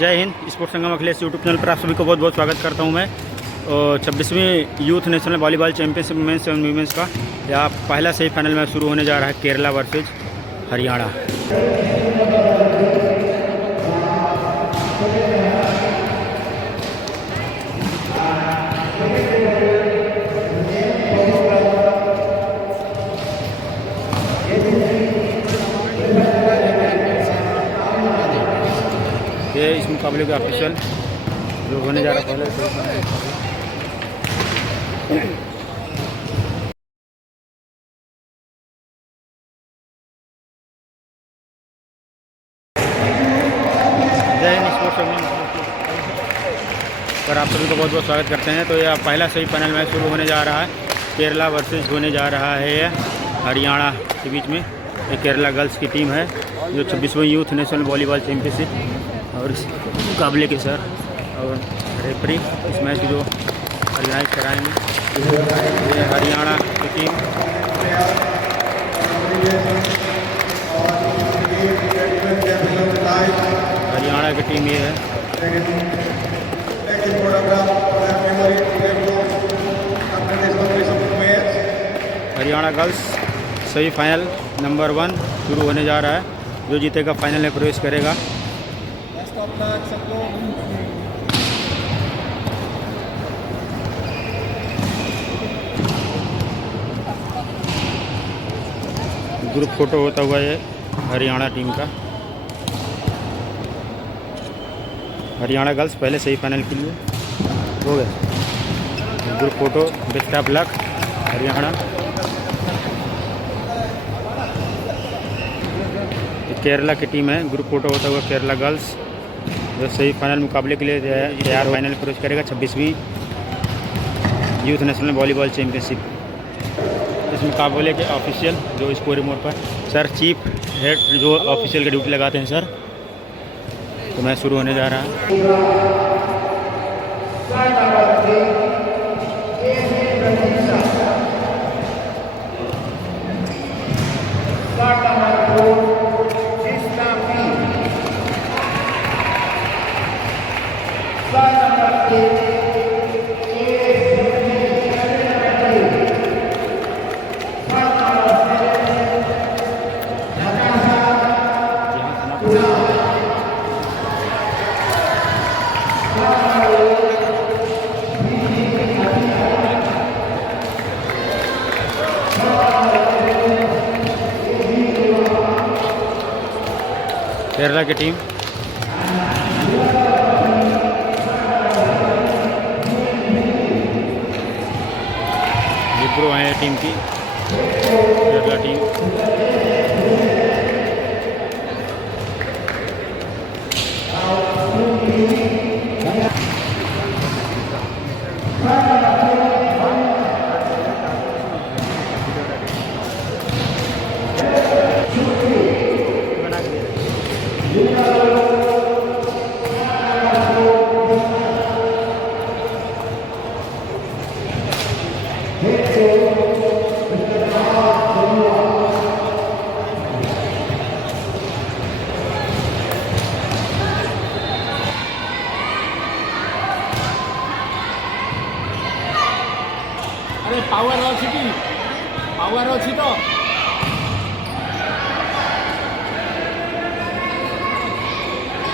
जय हिंद। स्पोर्ट्स संगम Akhilesh YouTube channel पर आप सभी को बहुत बहुत स्वागत करता हूं मैं। 26वीं youth national volleyball championship men's एवं वीमेंस का यहाँ पहला सेमीफाइनल मैच शुरू होने जा रहा है, केरला वर्सेज हरियाणा। ये इस मुकाबले के ऑफिशियल जो होने जा रहा है पहले जय हिंद। स्पोर्ट्स पर आप सभी को बहुत बहुत स्वागत करते हैं। तो यह पहला सेमीफाइनल मैच शुरू होने जा रहा है, केरला वर्सेज होने जा रहा है हरियाणा के बीच में। ये केरला गर्ल्स की टीम है जो 26वीं यूथ नेशनल वॉलीबॉल चैंपियनशिप और इस मुकाबले के सर और रेफरी इस मैच जो ऑर्गेनाइज कराएंगे। ये हरियाणा की टीम ये है। हरियाणा गर्ल्स सेमीफाइनल नंबर 1 शुरू होने जा रहा है। जो जीतेगा फाइनल में प्रवेश करेगा। ग्रुप फोटो होता हुआ ये हरियाणा टीम का। हरियाणा गर्ल्स पहले सेमीफाइनल के लिए हो गए। Group photo, best of luck Haryana. Kerala की टीम है, ग्रुप फोटो होता हुआ केरला गर्ल्स जो सेमीफाइनल मुकाबले के लिए तैयार फाइनल प्रवेश करेगा 26वीं यूथ नेशनल वॉलीबॉल चैंपियनशिप। इस मुकाबले के ऑफिशियल जो स्कोर रिमोट पर सर चीफ हेड जो ऑफिशियल की ड्यूटी लगाते हैं सर। तो मैच शुरू होने जा रहा है। केरला की टीम विद्रोह है टीम की। केरला टीम पावर अच्छी तो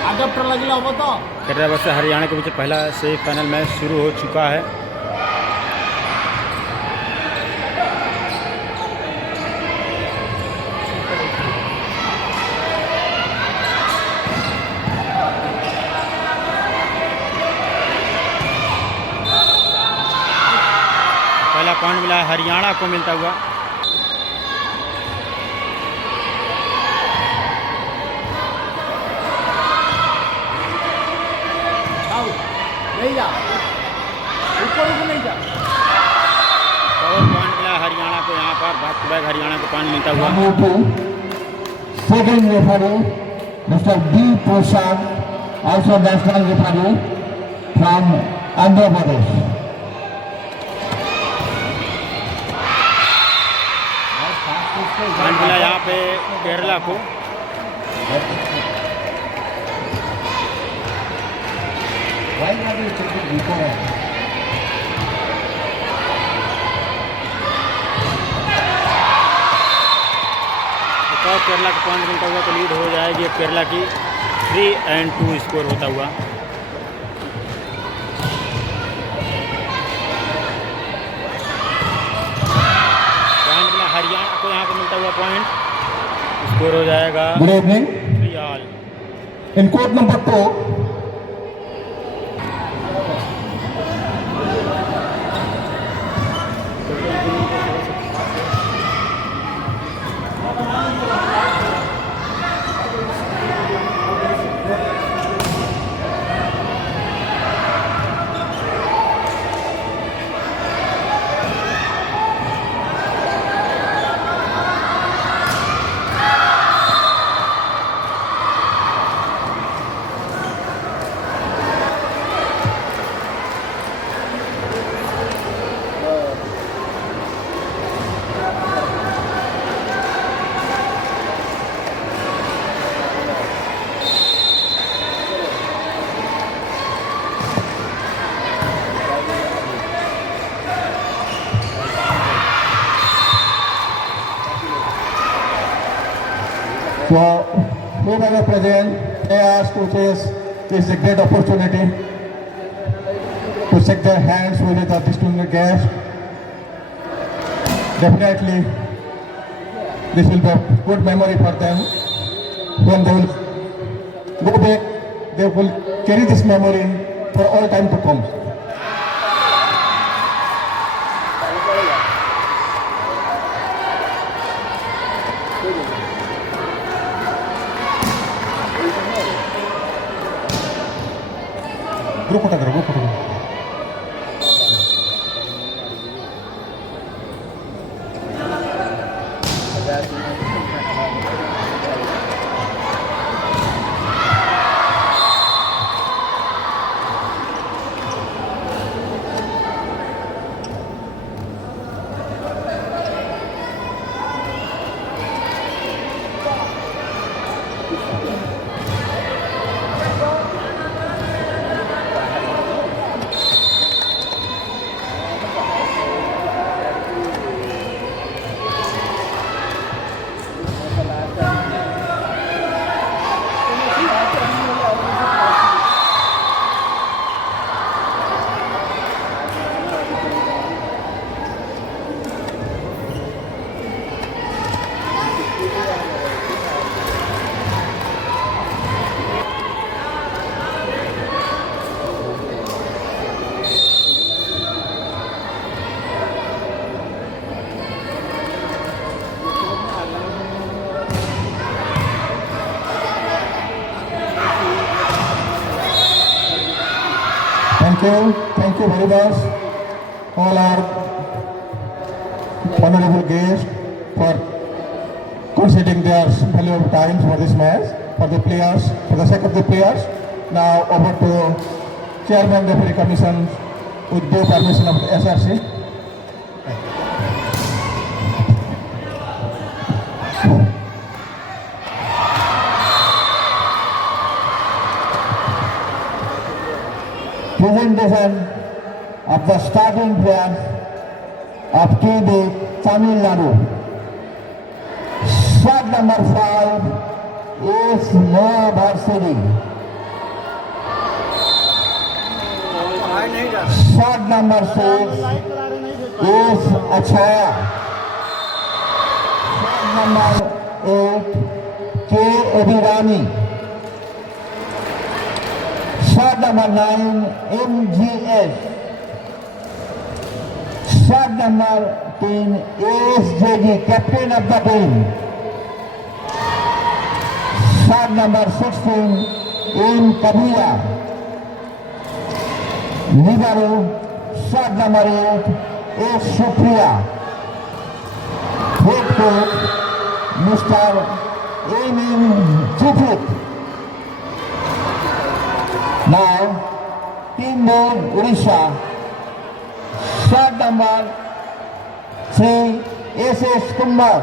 अडप्टर लगे हम तो। केरला वर्सेस हरियाणा के बीच पहला सेमीफाइनल मैच शुरू हो चुका है। पहला पॉइंट मिला है हरियाणा को मिलता हुआ। नहीं जा ऊपर नहीं जा। और पॉइंट मिला हरियाणा को। यहाँ पर बैक टू बैक हरियाणा को पॉइंट मिलता हुआ। Second referee mister D Prashant, also national referee from Andhra Pradesh. Point मिला यहाँ पे केरला को। और केरला का पॉइंट बनता हुआ तो लीड हो जाएगी अब केरला की 3-2 स्कोर होता हुआ। पॉइंट मिला हरियाणा को, यहाँ पे मिलता हुआ पॉइंट, स्कोर हो जाएगा Good evening. 3-all। In court number 2, for whoever present, players, coaches, this is a great opportunity to shake their hands with the distinguished guests. Definitely, this will be a good memory for them. When they will go back, they will carry this memory for all time to come. Grupo Tagro, Grupo Tagro. Thank you very much, all our honorable guests for conceding their valuable time for this match, for the players, for the sake of the players. Now over to Chairman Referee Commission with due permission of the SRC. Presentation of the starting players of TB Tamil Nadu. Shot number 5 is Noah Varsity. Shot number 6 is Achaya. Shot number 8 K. Abhirani. Shot number 9, MGS. Shot number 10, ASJG, captain of the team. Shot number 16, M. Kabira. Libero, shot number 8, S. Supriya. Head coach, Mr. M. Jufit. Now, team name Odisha, shot number 3, SS Kumar.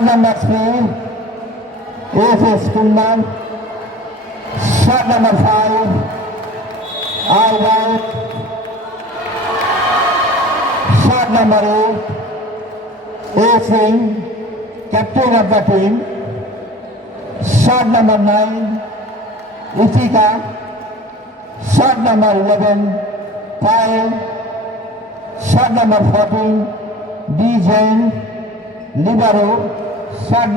Shot number 3, A.F.S. Kundan. Shot number 5, all out. Shot number 8, A. Singh, captain of the team. Shot number 9, Itika. Shot number 11, Kyle. Shot number 14, D. Jain, Libero. Shot.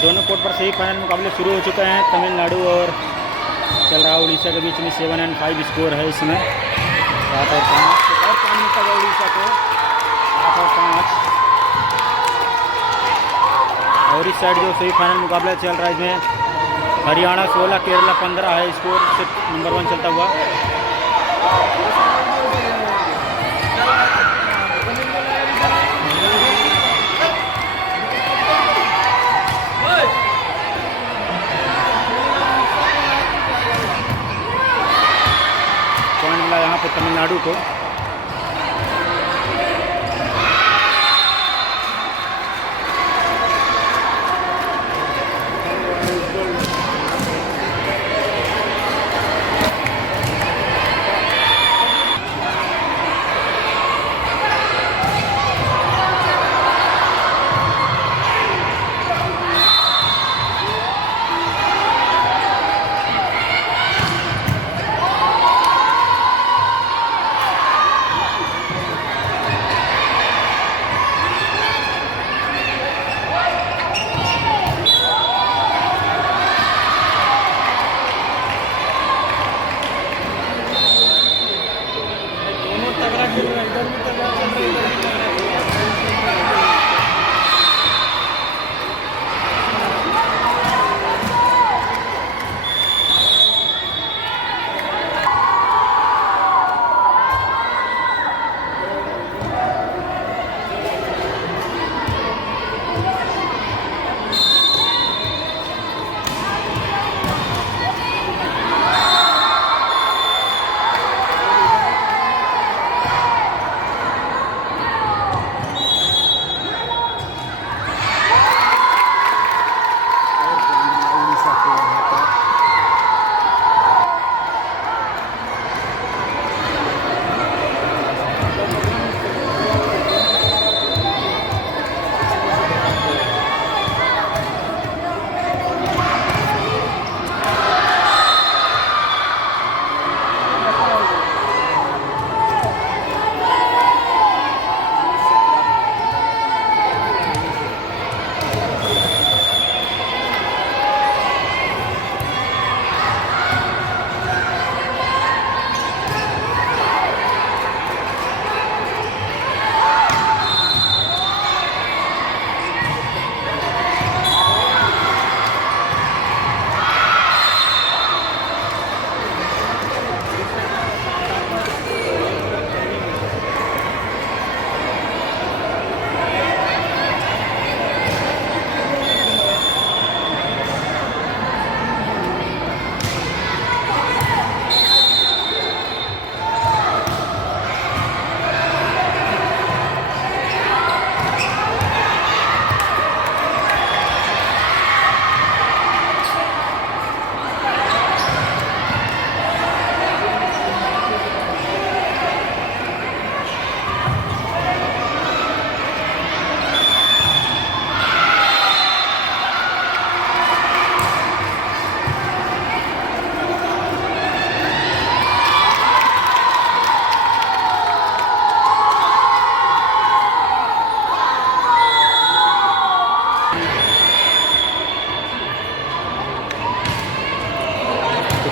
दोनों court पर semifinal मुकाबले शुरू हो चुके हैं। तमिलनाडु और चल रहा उड़ीसा के बीच में 7 और 5 स्कोर है इसमें। 7 और 5 मिलता है उड़ीसा को, 8 और 5। और इस साइड जो सेमीफाइनल मुकाबला चल रहा है इसमें हरियाणा 16, केरला 15 है स्कोर से नंबर 1 चलता हुआ। पॉइंट मिला यहाँ पे तमिलनाडु को।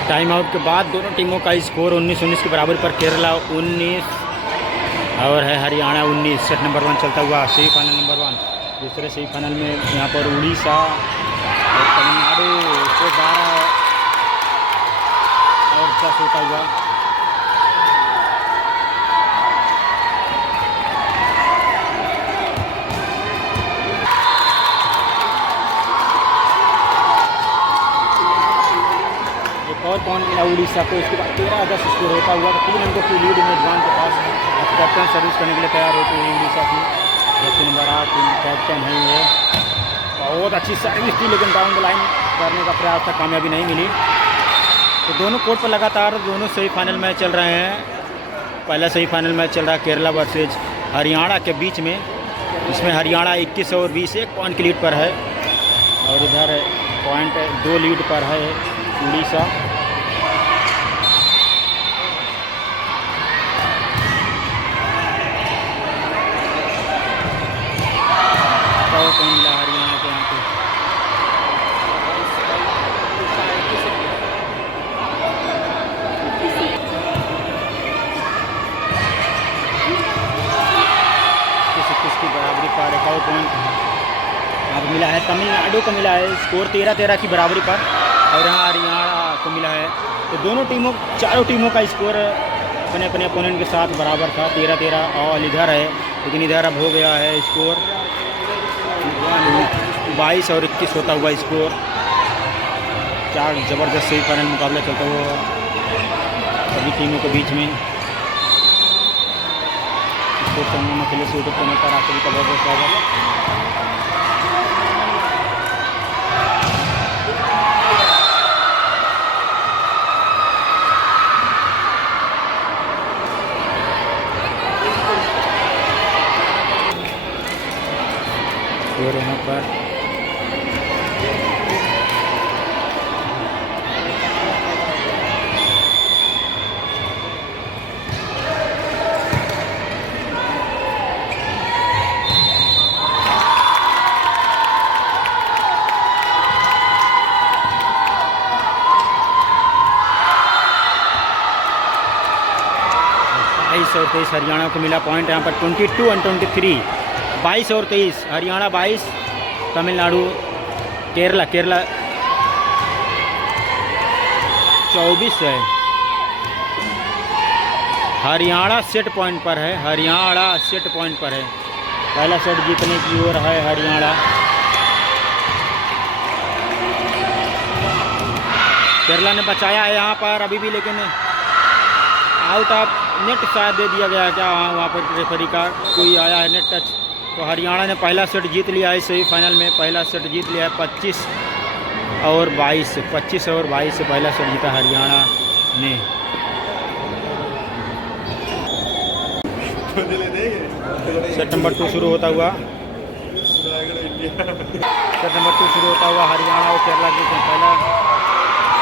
टाइम आउट के बाद दोनों टीमों का स्कोर 19-19 के बराबर पर केरला 19 और है हरियाणा 19। सेट नंबर 1 चलता हुआ सेमीफाइनल नंबर 1। दूसरे सेमीफाइनल में यहाँ पर उड़ीसा और तमिलनाडु को 12 और 10 होता हुआ। और पॉइंट मिला उड़ीसा को। उसके बाद 13-10 स्कोर होता हुआ तो 3 अंकों की लीड मेजबान के पास। अब कैप्टन सर्विस करने के लिए तैयार होती है उड़ीसा की। जैसे नंबर 8 कैप्टन है ये, बहुत अच्छी सर्विस थी लेकिन डाउन द लाइन करने का प्रयास था, कामयाबी नहीं मिली। तो दोनों कोर्ट पर लगातार दोनों सेमीफाइनल मैच चल रहे हैं। पहला सेमीफाइनल मैच चल रहा है केरला वर्सेज हरियाणा के बीच में। इसमें हरियाणा 21 और 20 1 पॉइंट की लीड पर है और इधर पॉइंट 2 लीड पर है उड़ीसा। मिला हरियाणा के यहाँ पे है तमिलनाडु को मिला है स्कोर 13-13 की बराबरी पर, और यहाँ हरियाणा को मिला है। तो दोनों टीमों, चारों टीमों का स्कोर अपने अपने अपोनेंट के साथ बराबर था, 13-13 ऑल इधर है, लेकिन इधर अब हो गया है स्कोर 22 और 21 होता हुआ स्कोर। चार ज़बरदस्त सेमीफाइनल मुकाबला चलता हुआ सभी टीमों के बीच में। स्पोर्ट्स संगम अखिलेश यूट्यूब चैनल पर आप सभी का बहुत बहुत स्वागत। और यहाँ पर और 23 हरियाणा को मिला पॉइंट। यहाँ पर 22 और 23, 22 और 23 हरियाणा 22, तमिलनाडु केरला 24 है। हरियाणा सेट पॉइंट पर है, हरियाणा सेट पॉइंट पर है, पहला सेट जीतने की ओर है हरियाणा। केरला ने बचाया है यहाँ पर अभी भी, लेकिन आउट ऑफ नेट शायद दे दिया गया क्या, वहाँ पर रेफरी का कोई आया है नेट टच। तो हरियाणा ने पहला सेट जीत लिया है, सेमीफाइनल में पहला सेट जीत लिया है 25 और 22 से, 25 और 22 से पहला सेट जीता हरियाणा ने। सेट नंबर 2 शुरू होता हुआ, सेट नंबर 2 शुरू होता हुआ हरियाणा और केरला के बीच पहला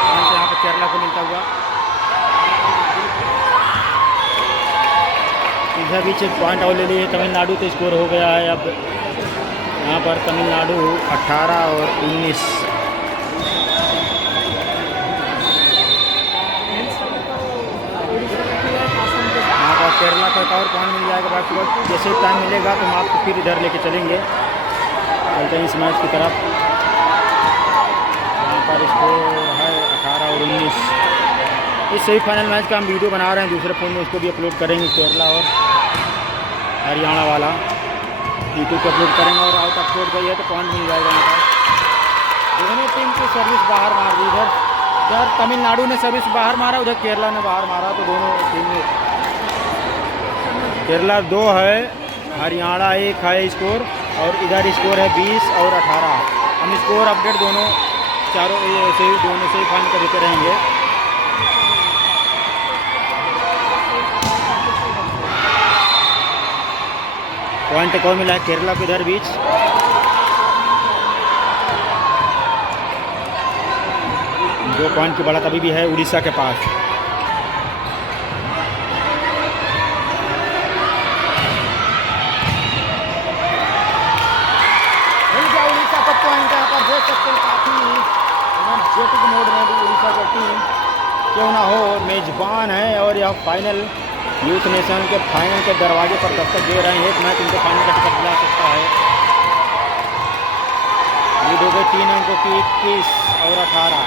पॉइंट यहाँ पर केरला को मिलता हुआ। इधर बीच एक पॉइंट और ले लिए तमिलनाडु, तो स्कोर हो गया है अब यहाँ पर तमिलनाडु 18 और 19। यहाँ पर केरला का एक और पॉइंट मिल जाएगा, बाकी जैसे टाइम मिलेगा तो हम आपको फिर इधर लेके चलेंगे, चलते हैं इस मैच की तरफ। यहाँ पर स्कोर है 18 और 19। इस सेमीफाइनल मैच का हम वीडियो बना रहे हैं दूसरे फ़ोन में, उसको भी अपलोड करेंगे, केरला और हरियाणा वाला यूट्यूब पर अपलोड करेंगे। और आउट ऑफ कोर्ट गई है तो पॉइंट मिल जाएगा यहाँ पर। दोनों टीम की सर्विस बाहर मार दी, इधर तमिलनाडु ने सर्विस बाहर मारा, उधर केरला ने बाहर मारा, तो दोनों टीम में केरला 2 है, हरियाणा 1 है स्कोर, और इधर स्कोर है 20 और 18। हम स्कोर अपडेट दोनों चारों ऐसे दोनों से फाइनल कर देते रहेंगे। पॉइंट एक और मिला है केरला को इधर बीच। दो पॉइंट की बढ़त अभी भी है उड़ीसा के पास। उड़ीसा का पॉइंट यहाँ पर देख सकते हैं, काफी एनर्जेटिक मोड में भी उड़ीसा का टीम क्यों ना हो मेजबान है, और यह फाइनल यूथ नेशन के फाइनल के दरवाजे पर दस्तक दे रहे हैं। एक मैच इनको फाइनल का टिकट दिला सकता है। लीड हो गई 3 अंकों की 21 और 18।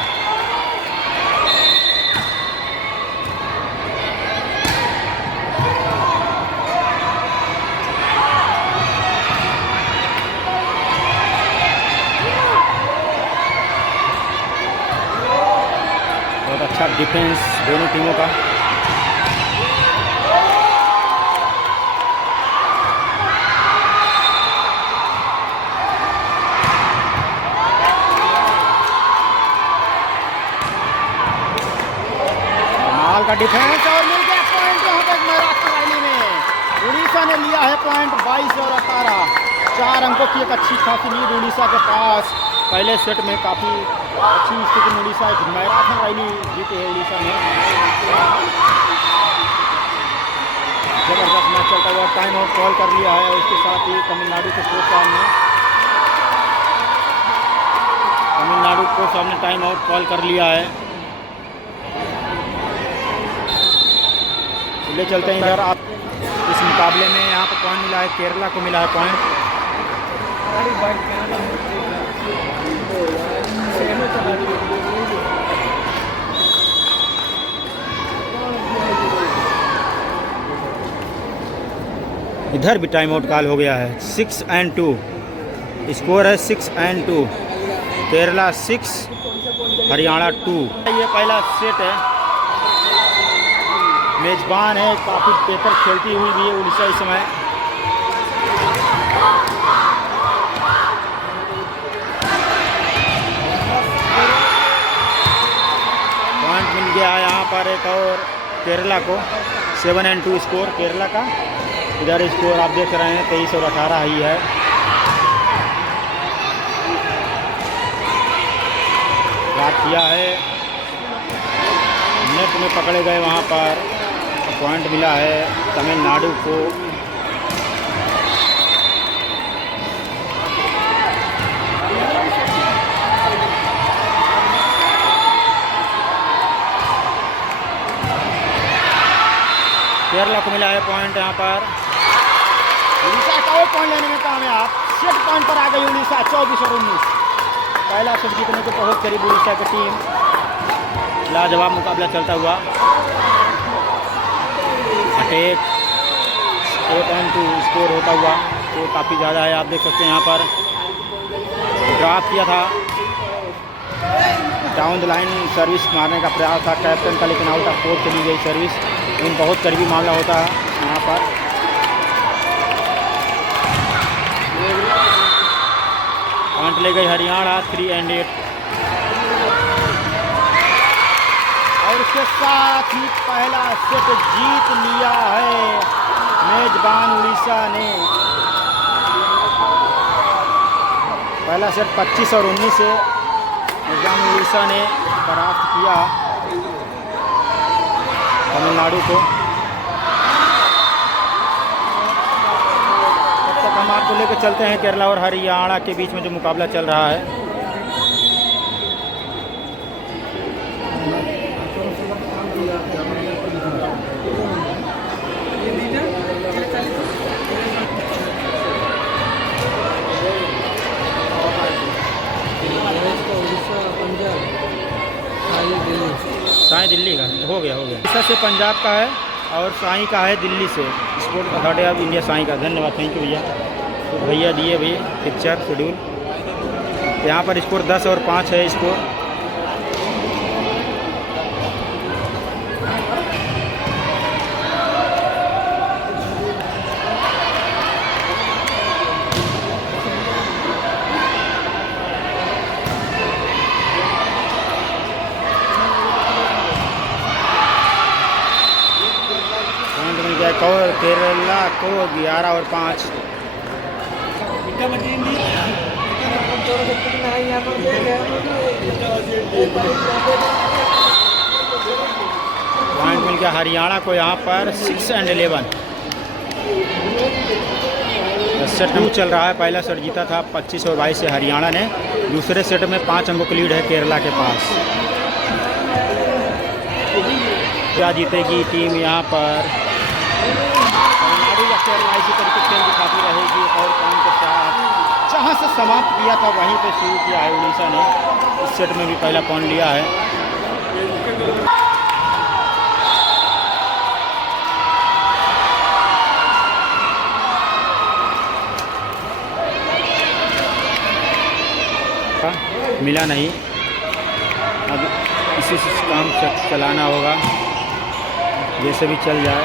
बहुत अच्छा डिफेंस दोनों टीमों का। का डिफेंस और मिल गया पॉइंट यहाँ पे मैराथन रैली में। उड़ीसा ने लिया है पॉइंट 22 और 18, 4 अंकों की एक अच्छी खासी लीड उड़ीसा के पास। पहले सेट में काफ़ी अच्छी स्थिति में उड़ीसा मैराथन रैली जीती है उड़ीसा ने। जबरदस्त मैच चलता हुआ, टाइम आउट कॉल कर लिया है, उसके साथ ही तमिलनाडु के कोच साहब ने टाइम आउट कॉल कर लिया है। ले चलते हैं इधर। आप इस मुकाबले में यहाँ पर पॉइंट मिला है, केरला को मिला है पॉइंट। इधर भी टाइम आउट कॉल हो गया है। 6-2 स्कोर है, 6-2। केरला 6 हरियाणा 2। ये पहला सेट है। मेजबान है, काफ़ी बेहतर खेलती हुई भी है उड़ीसा इस समय। पॉइंट मिल गया है यहाँ पर एक और केरला को। 7-2 स्कोर केरला का। इधर स्कोर आप देख रहे हैं 23 और 18 ही है। बात किया है, नेट में पकड़े गए, वहाँ पर पॉइंट मिला है तमिलनाडु को। केरला को मिला है पॉइंट यहाँ पर। उड़ीसा का और पॉइंट लेने में कामयाब। सेट पॉइंट पर आ गई उड़ीसा 24 और 19। पहला सेट जीतने के बहुत करीब उड़ीसा की टीम। लाजवाब मुकाबला चलता हुआ। अटैक 8-2 स्कोर होता हुआ। तो काफ़ी ज़्यादा है, आप देख सकते हैं यहाँ पर ड्रॉप किया था। डाउन द लाइन सर्विस मारने का प्रयास था कैप्टन का, लेकिन आउट ऑफ कोर्ट चली गई सर्विस। लेकिन बहुत करीबी मामला होता है यहाँ पर। पॉइंट ले गई हरियाणा 3-8। और उसके साथ ही पहला सेट जीत लिया है मेजबान उड़ीसा ने। पहला सेट 25 और 19 से मेजबान उड़ीसा ने परास्त किया तमिलनाडु को। तब तक हम आपको लेकर चलते हैं केरला और हरियाणा के बीच में जो मुकाबला चल रहा है। साई दिल्ली का हो गया। उड़ीसा से पंजाब का है और साई का है दिल्ली से। Sport authority of India Sai का। धन्यवाद, थैंक यू भैया। तो भैया दिए भैया पिक्चर शेड्यूल। यहाँ पर स्कोर 10 और 5 है स्कोर। केरला को 11 और 5। पॉइंट मिल गया हरियाणा को यहाँ पर 6-11। सेट 2 चल रहा है। पहला सेट जीता था 25 और 22 से हरियाणा ने। दूसरे सेट में 5 अंकों की लीड है केरला के पास। क्या जीतेगी टीम यहाँ पर? तमिलनाडु या केरला इसी तरीके खेल दिखाती रहेगी। और पॉइंट के साथ जहाँ से समाप्त किया था वहीं पे शुरू किया है उड़ीसा ने। इस सेट में भी पहला पॉइंट लिया है। मिला नहीं, अब इसी से काम चलाना होगा, जैसे भी चल जाए।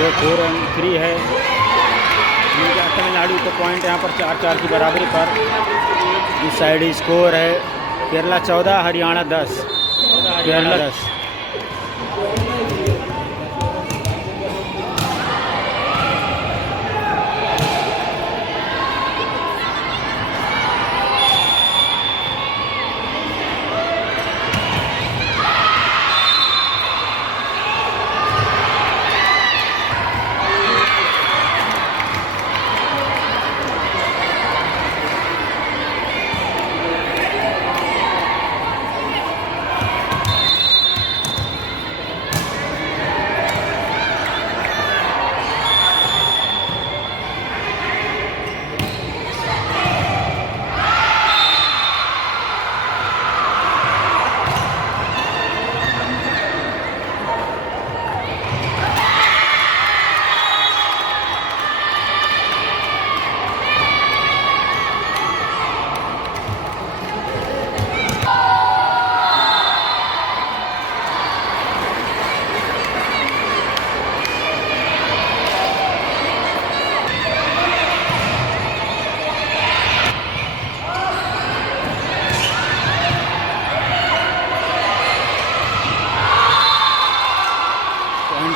जो 4-3 है तमिलनाडु का पॉइंट यहाँ पर 4-4 की बराबरी पर। इस साइड स्कोर है केरला 14 हरियाणा 10। केरला 10।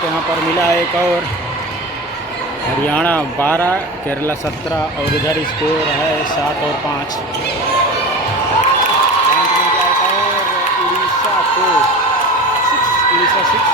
यहाँ पर मिला एक और। हरियाणा 12 केरला 17 और इधर स्कोर है 7 और 5। और उड़ीसा को 6 उड़ीसा 6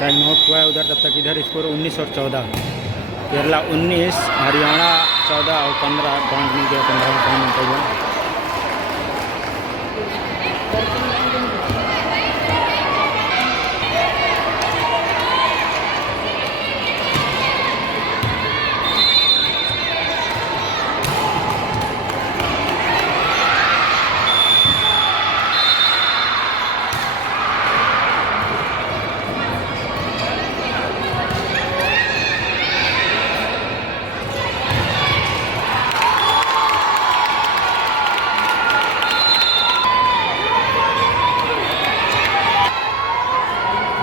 टाइम आउट हुआ है उधर। तब तक इधर स्कोर 19 और 14। केरला 19 हरियाणा 14 और 15 पॉइंट मिल गया। 15 पॉइंट मिलता हुआ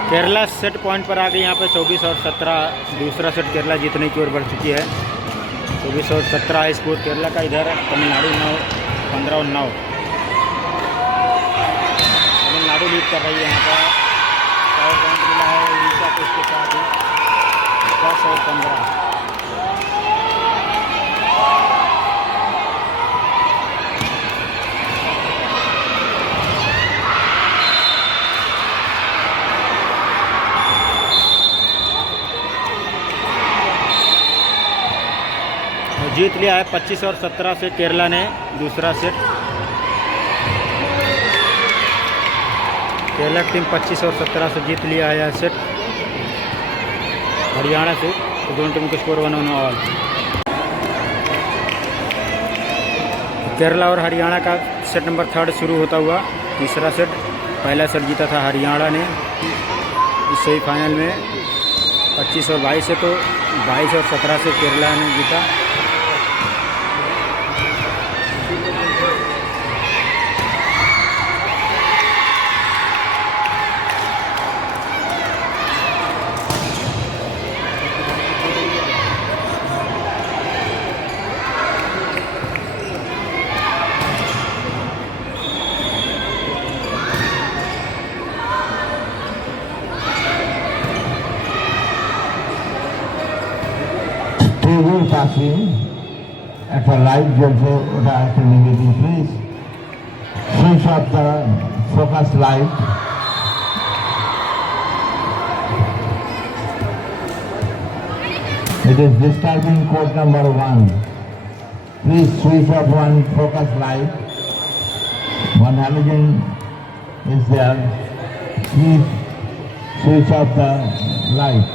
केरला सेट पॉइंट पर आ गई। यहाँ पे 24 और 17 दूसरा सेट केरला जीतने की ओर बढ़ चुकी है। 24 और 17 स्कोर केरला का। इधर तमिलनाडु 9 15 और 9। तमिलनाडु लीड कर रही है यहाँ पर। और पॉइंट मिला है उड़ीसा को इसके साथ ही 10 और 15। जीत लिया है 25 और 17 से केरला ने दूसरा सेट। केरला टीम 25 और 17 से जीत लिया है यह सेट हरियाणा से। तो दोनों टीम के स्कोर 1-1 ऑल। केरला और हरियाणा का सेट नंबर 3 शुरू होता हुआ तीसरा सेट। पहला सेट जीता था हरियाणा ने इस सेमीफाइनल में 25 और 22 से। तो 22 और 17 से केरला ने जीता। passing একটা লাইট জ্বলছে, ওটা একটু নিভিয়ে দিন please. Switch off the focus light. It is disturbing code number 1. Please switch off one focus light. One halogen is there. Please switch off the light.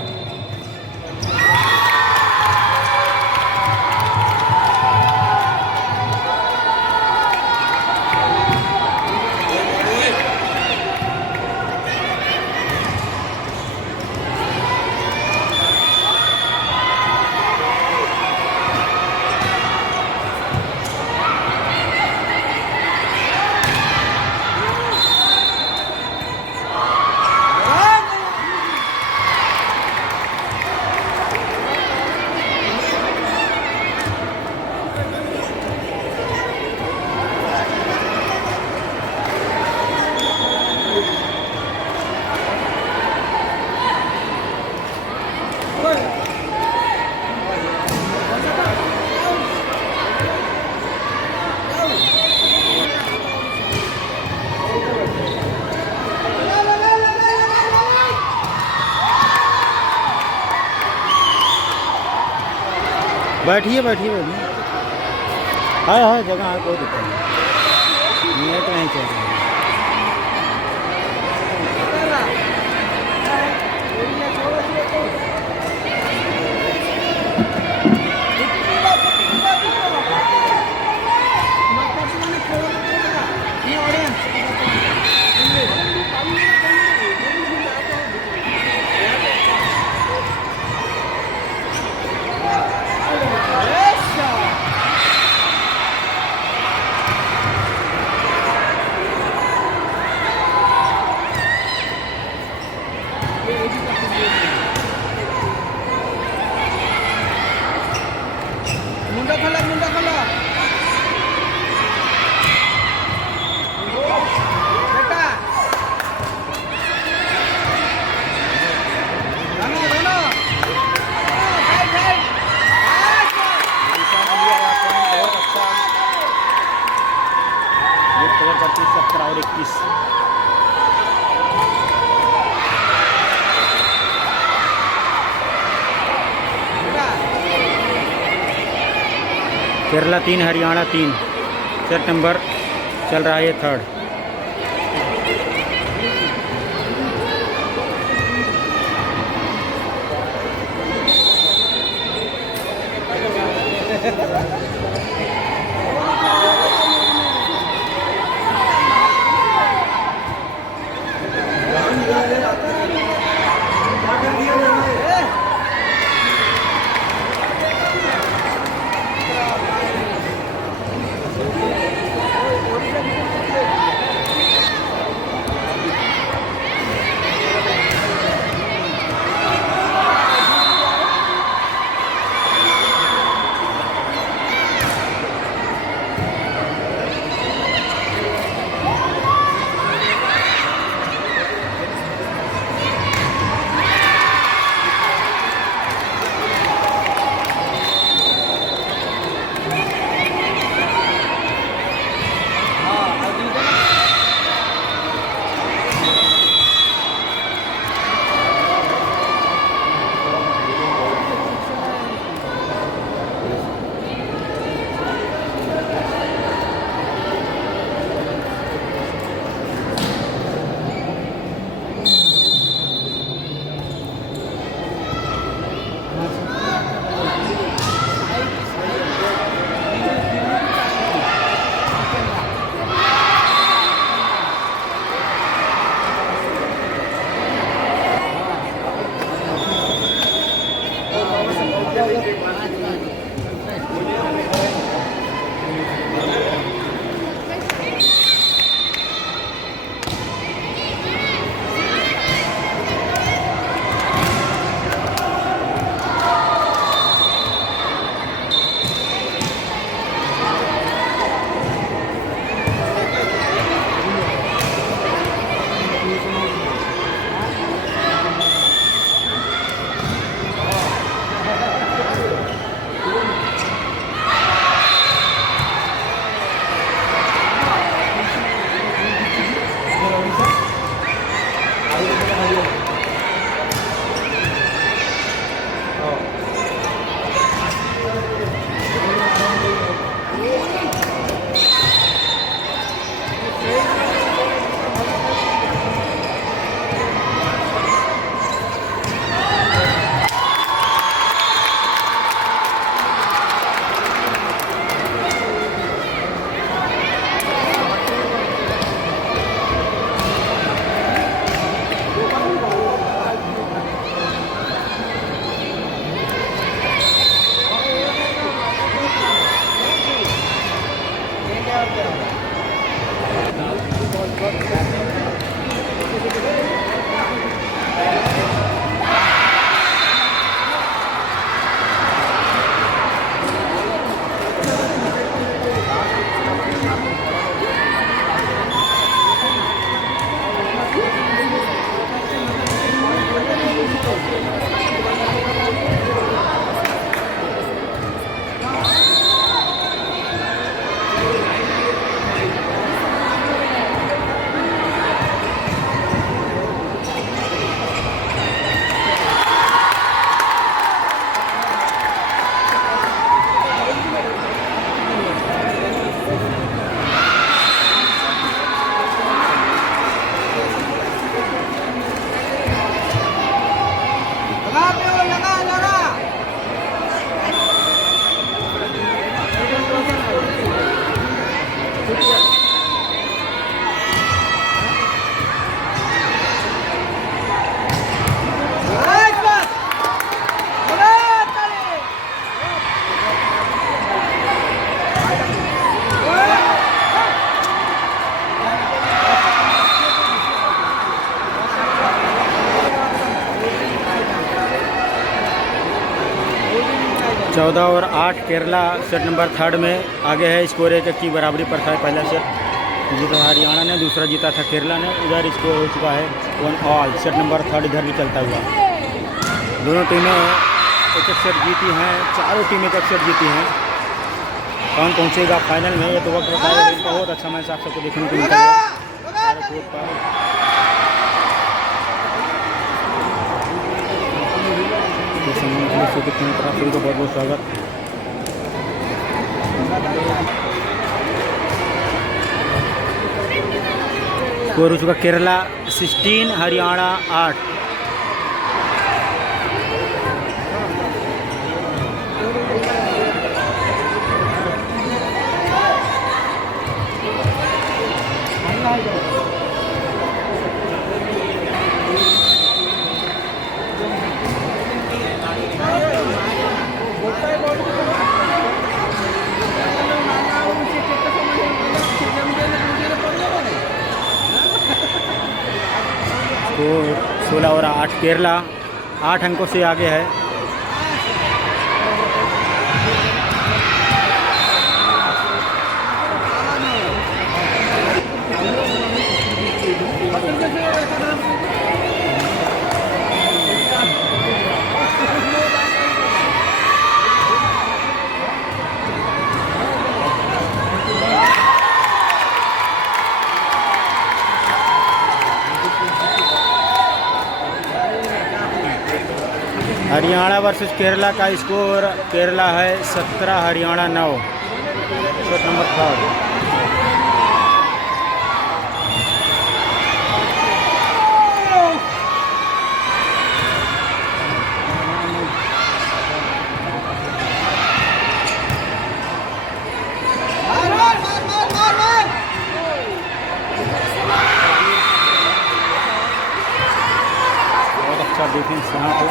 बैठिए बैठिए बैठिए। है जगह है, कोई दिक्कत नहीं। नेट नहीं चल रहा है। मुंडा खोला मुंडा खोला बेटा दोनों दोनों साइड साइड बहुत अच्छा ये कवर करती 17 और 21। केरला 3 हरियाणा 3। सेट नंबर चल रहा है ये 3rd। 14 और 8 केरला सेट नंबर 3 में आगे है। स्कोर 1-1 की बराबरी पर था। पहला सेट जीता हरियाणा ने, दूसरा जीता था केरला ने। इधर स्कोर हो चुका है 1-1। सेट नंबर 3 इधर भी चलता हुआ। दोनों टीमें एक सेट जीती हैं, चारों टीमें एक सेट जीती हैं। कौन पहुंचेगा फाइनल में ये तो वक्त बताएगा। बहुत अच्छा मैच आप सबको देखने को मिलेगा चारों कोर्ट पर। सभी को बहुत बहुत स्वागत। स्कोर हो चुका केरला 16, हरियाणा 8। स्कोर 16 और 8 केरला 8 अंकों से आगे है। हरियाणा वर्सेस केरला का स्कोर केरला है 17, हरियाणा 9। Set number 3। बहुत अच्छा डिफेंस यहाँ पे।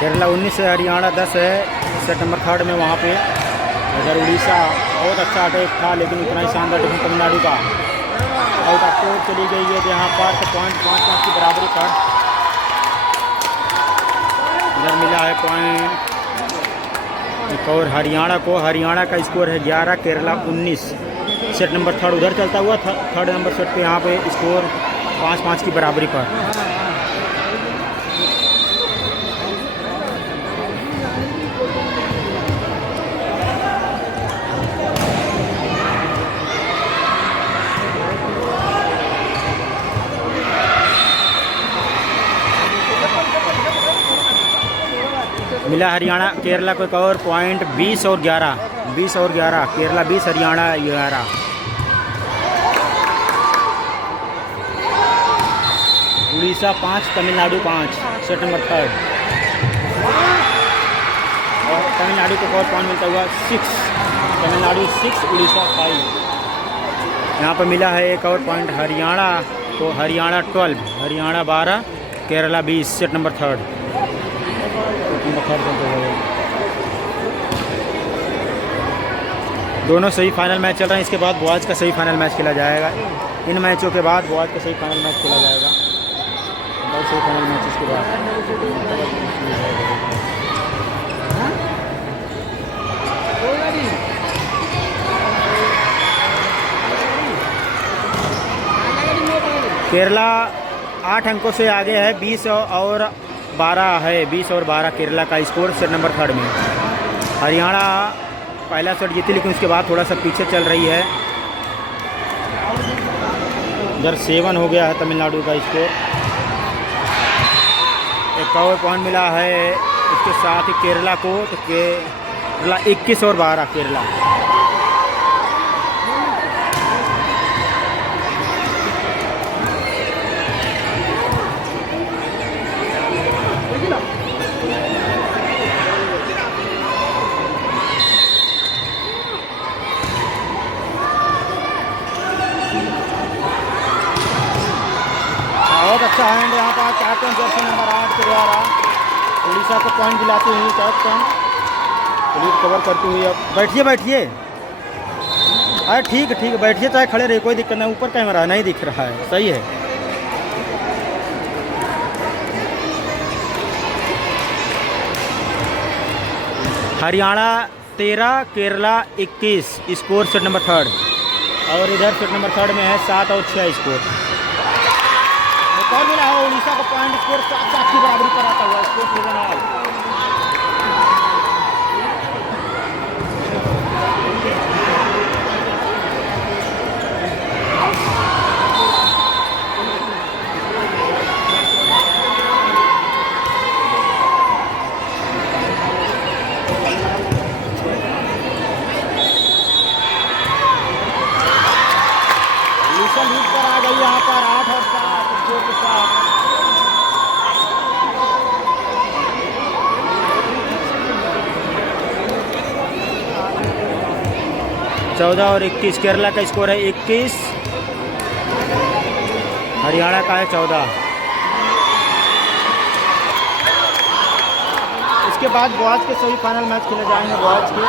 केरला 19 है, हरियाणा 10 है। सेट नंबर 3 में वहाँ पे इधर उड़ीसा बहुत अच्छा अटैक था, लेकिन उतना ही शानदार डिफेंस तमिलनाडु का। आउट ऑफ कोर्ट चली गई है यहाँ पर, तो पॉइंट 5-5 की बराबरी पर इधर मिला है पॉइंट एक और हरियाणा को। हरियाणा का स्कोर है 11, केरला 19। सेट नंबर 3 उधर चलता हुआ। 3rd नंबर सेट पे यहाँ पे स्कोर 5-5 की बराबरी पर। मिला हरियाणा केरला को एक और पॉइंट 20 और 11। 20 और 11, केरला 20, हरियाणा 11। उड़ीसा 5, तमिलनाडु 5। सेट नंबर 3 और तमिलनाडु को एक और पॉइंट मिलता हुआ 6। तमिलनाडु 6, उड़ीसा 5। यहाँ पर मिला है एक और पॉइंट हरियाणा को। हरियाणा 12, हरियाणा 12, केरला 20। सेट नंबर 3 दोनों सही फाइनल मैच चल रहे हैं। इसके बाद बॉयज़ का सही फाइनल मैच खेला जाएगा। इन मैचों के बाद बॉयज़ का सही फाइनल मैच खेला जाएगा। और सही फाइनल मैच इसके बाद केरला 8 अंकों से आगे है। 20 और 12 है। 20 और 12 केरला का स्कोर सेट नंबर 3 में। हरियाणा पहला सेट जीती, लेकिन उसके बाद थोड़ा सा पीछे चल रही है। इधर 7 हो गया है तमिलनाडु का स्कोर। एक और पॉइंट मिला है इसके साथ ही केरला को, तो केरला 21 और 12 केरला। बहुत अच्छा हैंड यहाँ पर कैप्टन जर्सी नंबर 8 के द्वारा उड़ीसा को पॉइंट दिलाती हुई कैप्टन लीड कवर करती हुई। अब बैठिए बैठिए, अरे ठीक है बैठिए, चाहे खड़े रहिए, कोई दिक्कत नहीं। ऊपर कैमरा नहीं दिख रहा है, सही है। Haryana 13 Kerala 21 score set number 3, और इधर सेट नंबर 3 में है 7 और 6 स्कोर। और मिला है उड़ीसा को पॉइंट स्कोर 7 की बराबरी कराता हुआ स्कोर सीजन। उड़ीसा लीड पर आ गई यहाँ पर 8 और 7 स्कोर के साथ। चौदह और 21 केरला का स्कोर है 21, हरियाणा का है 14। इसके बाद बॉयज के सभी फाइनल मैच खेले जाएंगे बॉयज के।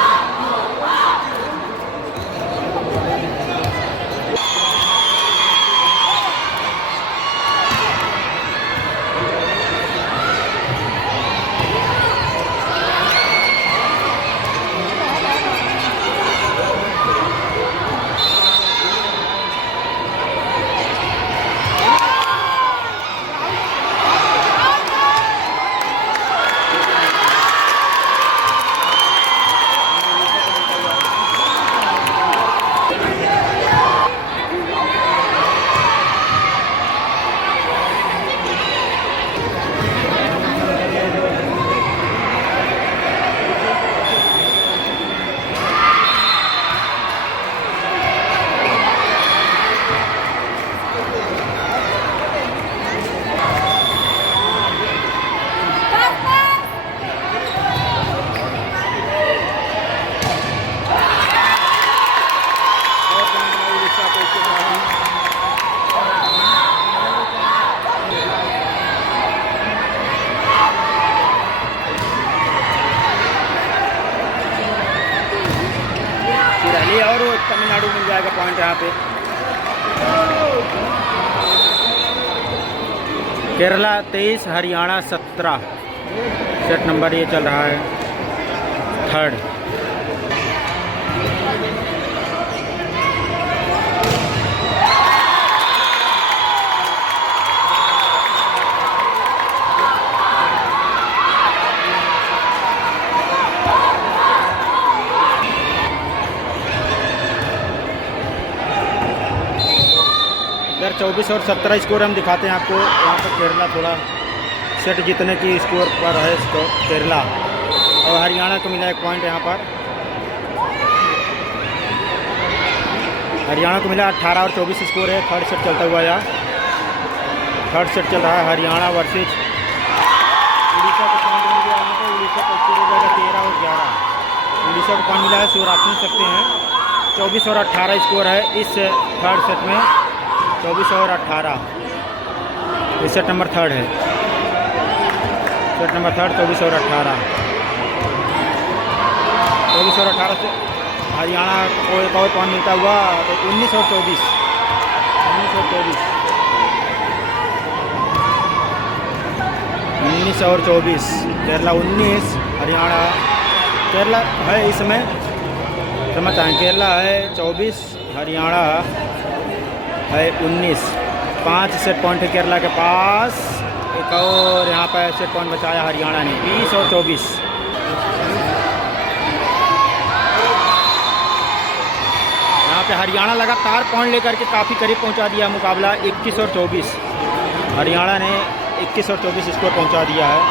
और तमिलनाडु मिल जाएगा पॉइंट यहाँ पे। केरला 23 हरियाणा 17 सेट नंबर ये चल रहा है 3rd। इधर 24 और 17 स्कोर हम दिखाते हैं आपको। यहाँ पर केरला थोड़ा सेट जीतने की स्कोर पर है इसको केरला, और हरियाणा को मिला 1 पॉइंट यहाँ पर। हरियाणा को मिला 18 और 24 स्कोर है। 3rd सेट चलता हुआ यहाँ 3rd सेट चल रहा है हरियाणा वर्सेज उड़ीसा को पॉइंट मिल गया यहाँ पर। उड़ीसा का स्कोर हो जाएगा 13 और 11। उड़ीसा को पॉइंट मिला है, शोर आप सुन सकते हैं। 24 और 18 स्कोर है इस 3rd सेट में। 24 और 18 ये सेट नंबर 3rd है। सेट नंबर 3rd 24 और 18। 24 और 18 से हरियाणा को एक और पॉइंट मिलता हुआ तो 19 और 24। 19 और 24। 19 और 24 केरला 19 हरियाणा। केरला है इस समय समझ आए, केरला है 24 हरियाणा है 19। 5 सेट पॉइंट है केरला के पास। एक और यहाँ पर सेट पॉइंट बचाया हरियाणा ने 20 और 24। यहाँ पे हरियाणा लगातार पॉइंट लेकर के काफ़ी करीब पहुँचा दिया मुकाबला 21 और 24। हरियाणा ने 21 और 24 स्कोर पहुँचा दिया है।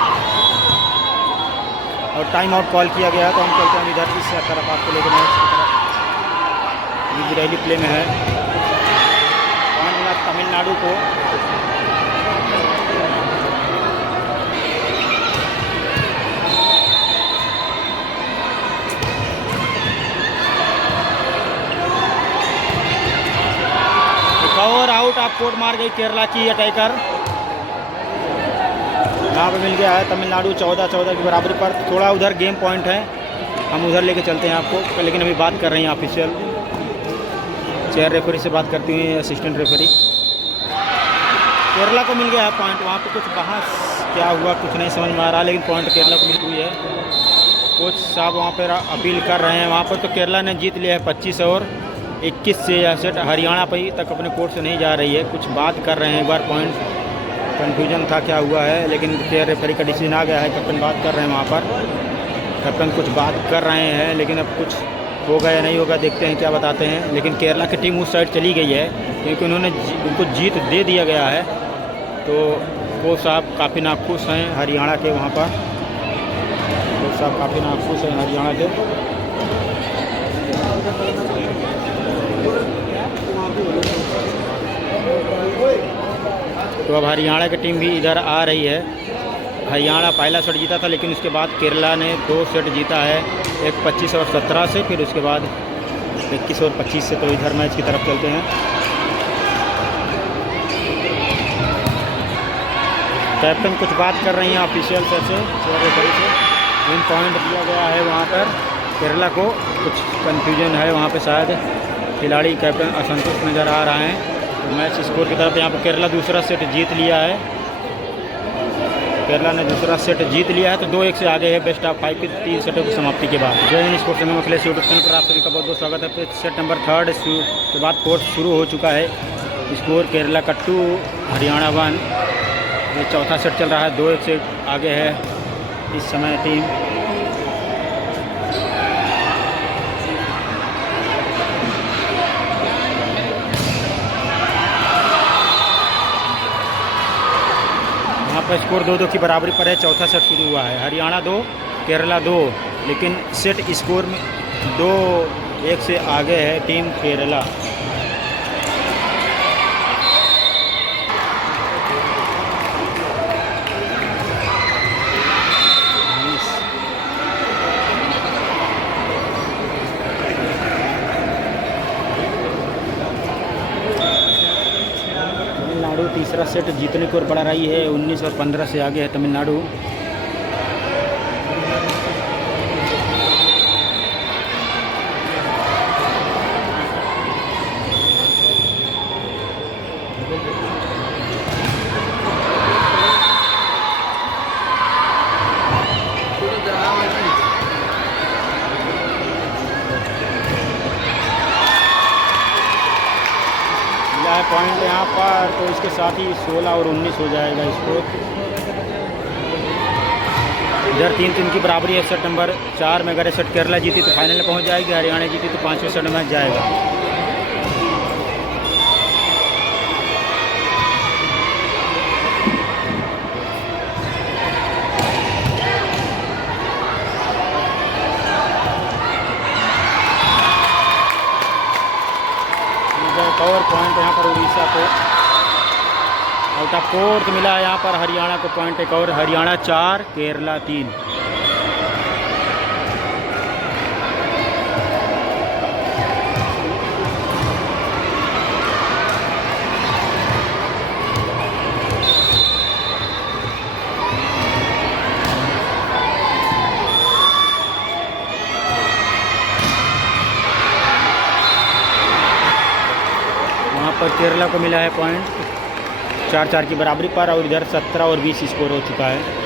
और टाइम आउट कॉल किया गया है, तो हम चलते हैं इधर इस तरफ आपको लेकर मैच की तरफ। ये रैली प्ले में है, पॉइंट मिला तमिलनाडु को। और आउट आप कोर्ट मार गई केरला की अटैकर। यहाँ पे मिल गया है तमिलनाडु 14-14 की बराबरी पर। थोड़ा उधर गेम पॉइंट है, हम उधर लेके चलते हैं आपको, लेकिन अभी बात कर रहे हैं ऑफिशियल चेयर रेफरी से बात करती हुई असिस्टेंट रेफरी। केरला को मिल गया है पॉइंट। वहाँ पे कुछ बहस क्या हुआ कुछ नहीं समझ में आ रहा, लेकिन पॉइंट केरला को मिली हुई है। कोच साहब वहाँ पर अपील कर रहे हैं। वहाँ पर तो केरला ने जीत लिया है 25 और 21 से यह सेट। हरियाणा पर तक अपने कोर्ट से नहीं जा रही है, कुछ बात कर रहे हैं। एक बार पॉइंट कन्फ्यूजन था क्या हुआ है, लेकिन चेयर रेफरी का डिसीजन आ गया है। कैप्टन बात कर रहे हैं वहाँ पर, कैप्टन कुछ बात कर रहे हैं, लेकिन अब कुछ होगा या नहीं होगा देखते हैं क्या बताते हैं। लेकिन केरला की टीम उस साइड चली गई है, क्योंकि उनको जीत दे दिया गया है। तो वो साहब काफ़ी नाखुश हैं हरियाणा के। वहाँ पर वो साहब काफ़ी नाखुश हैं हरियाणा के। तो अब हरियाणा की टीम भी इधर आ रही है। हरियाणा पहला सेट जीता था, लेकिन उसके बाद केरला ने 2 सेट जीता है, एक 25 और 17 से, फिर उसके बाद 21 और 25 से। तो इधर मैच की तरफ चलते हैं। कैप्टन कुछ बात कर रही हैं ऑफिशियल से, इन पॉइंट दिया गया है वहाँ पर। केरला को कुछ कन्फ्यूजन है वहाँ पे, शायद खिलाड़ी कैप्टन असंतुष्ट नज़र आ रहे हैं। तो मैच स्कोर की तरफ यहाँ पर केरला दूसरा सेट जीत लिया है। केरला ने दूसरा सेट जीत लिया है, तो 2-1 से आगे है बेस्ट ऑफ 5 की 3 सेटों की समाप्ति के बाद। जय हिंद स्पोर्ट्स में अखिलेश यूट्यूब चैनल पर आप सभी का बहुत बहुत स्वागत है। सेट नंबर 3 के बाद कोर्ट शुरू हो चुका है। स्कोर केरला का 2, हरियाणा 1। ये चौथा सेट चल रहा है, 2-1 से आगे है इस समय टीम। यहाँ पर स्कोर 2-2 की बराबरी पर है। चौथा सेट शुरू हुआ है, हरियाणा 2 केरला 2, लेकिन सेट स्कोर में 2-1 से आगे है टीम केरला। तीसरा सेट जीतने की ओर बढ़ रही है, 19 और 15 से आगे है तमिलनाडु। पॉइंट यहाँ पर, तो इसके साथ ही 16 और 19 हो जाएगा स्कोर। इधर 3-3 की बराबरी है। सेट नंबर 4 में अगर ये सेट केरला जीती तो फाइनल में पहुँच जाएगी, हरियाणा जीती तो 5वें सेट में जाएगा। और पॉइंट यहाँ पर उड़ीसा को आउट ऑफ कोर्ट मिला है। यहाँ पर हरियाणा को पॉइंट एक और, हरियाणा 4 केरला 3। पर केरला को मिला है पॉइंट 4-4 की बराबरी पर, और इधर 17 और 20 स्कोर हो चुका है।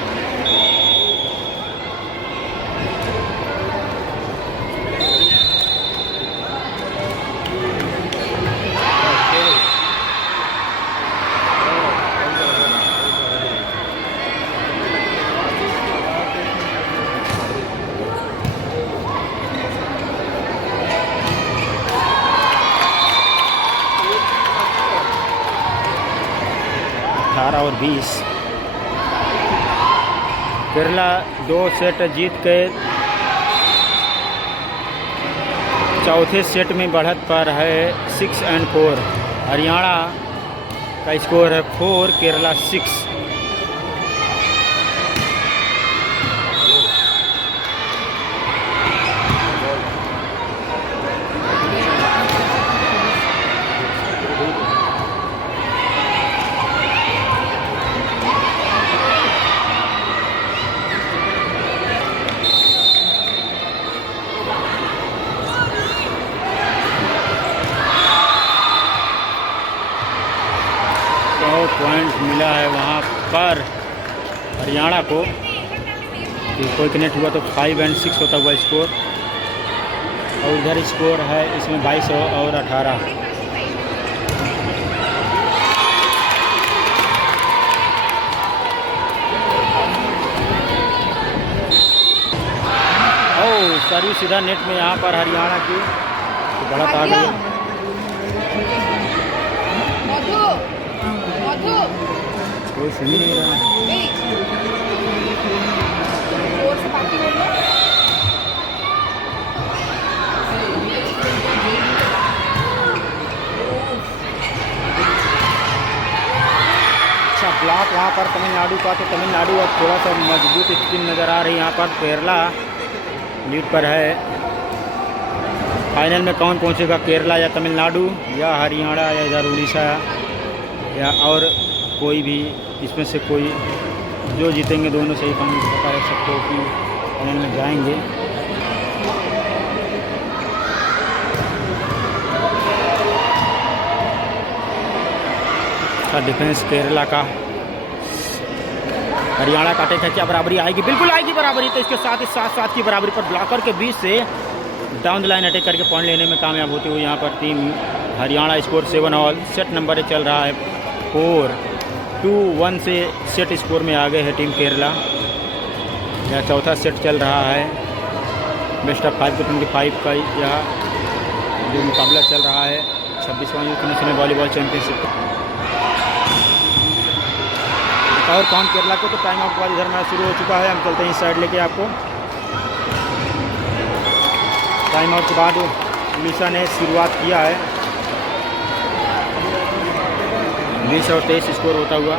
और 20 केरला 2 सेट जीत के चौथे सेट में बढ़त पर है 6-4। हरियाणा का स्कोर है 4, केरला 6। पॉइंट मिला है वहाँ पर हरियाणा को। कोई कनेक्ट हुआ तो 5-6 होता हुआ स्कोर, और इधर स्कोर है इसमें 22 और 18। और सर्विस सीधा नेट में यहाँ पर हरियाणा की तो बढ़त आ गई। कोई सुन ही नहीं रहा। अच्छा ब्लॉक वहाँ पर तमिलनाडु का, तो तमिलनाडु अब थोड़ा सा मजबूत स्थिति नज़र आ रही है। यहाँ पर केरला लीड पर है। फाइनल में कौन पहुँचेगा, केरला या तमिलनाडु या हरियाणा या इधर उड़ीसा या और कोई भी, इसमें से कोई जो जीतेंगे दोनों सही फाइनल को पता रख सकते हो कि फाइनल में जाएंगे। डिफेंस केरला का, हरियाणा का अटैक है, क्या बराबरी आएगी? बिल्कुल आएगी बराबरी। तो इसके साथ ही 7-7 की बराबरी पर ब्लॉकर के बीच से डाउन द लाइन अटैक करके पॉइंट लेने में कामयाब होती हुई यहाँ पर team Haryana. Score 7 all. Set number चल रहा है 4-2-1 से सेट स्कोर में आ गए है टीम केरला। यह चौथा सेट चल रहा है। बेस्ट ऑफ 5 के 25 का यह जो मुकाबला चल रहा है 26वां यूथ नेशनल वॉलीबॉल चैंपियनशिप। और कौन केरला को, तो टाइम आउट के बाद इधर मैच शुरू हो चुका है। हम चलते हैं इस साइड लेके आपको। टाइम आउट के बाद उड़ीसा ने शुरुआत किया है। 20 और 23 स्कोर होता हुआ।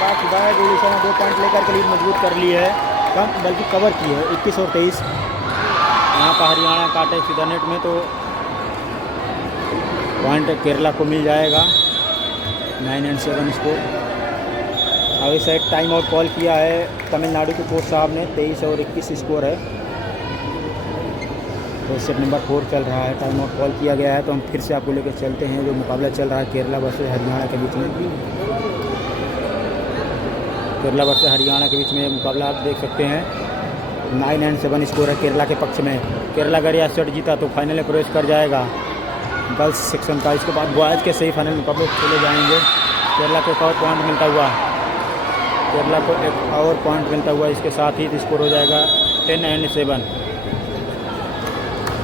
बैक टू बैक उड़ीसा ने 2 पॉइंट लेकर के लीड मजबूत कर ली है, कम बल्कि कवर की है 21 और 23। यहाँ पर हरियाणा का अटैक सीधा नेट में, तो पॉइंट केरला को मिल जाएगा। 9-7 स्कोर। अब इस साइड टाइम आउट कॉल किया है तमिलनाडु के कोच साहब ने। 23 और 21 स्कोर है। तो सेट नंबर 4 चल रहा है। टाइम आउट कॉल किया गया है। तो हम फिर से आपको लेकर चलते हैं जो मुकाबला चल रहा है केरला वर्सेस हरियाणा के बीच में। केरला वर्सेस हरियाणा के बीच में मुकाबला आप देख सकते हैं। 9-7 स्कोर है केरला के पक्ष में। केरला अगर यह सेट जीता तो फाइनल में प्रवेश कर जाएगा गर्ल्स सेक्शन का। इसके बाद बॉयज़ के सही फाइनल मुकाबले खेले जाएंगे। केरला को एक और पॉइंट मिलता हुआ, केरला को एक और पॉइंट मिलता हुआ इसके साथ ही स्कोर हो जाएगा 10-7।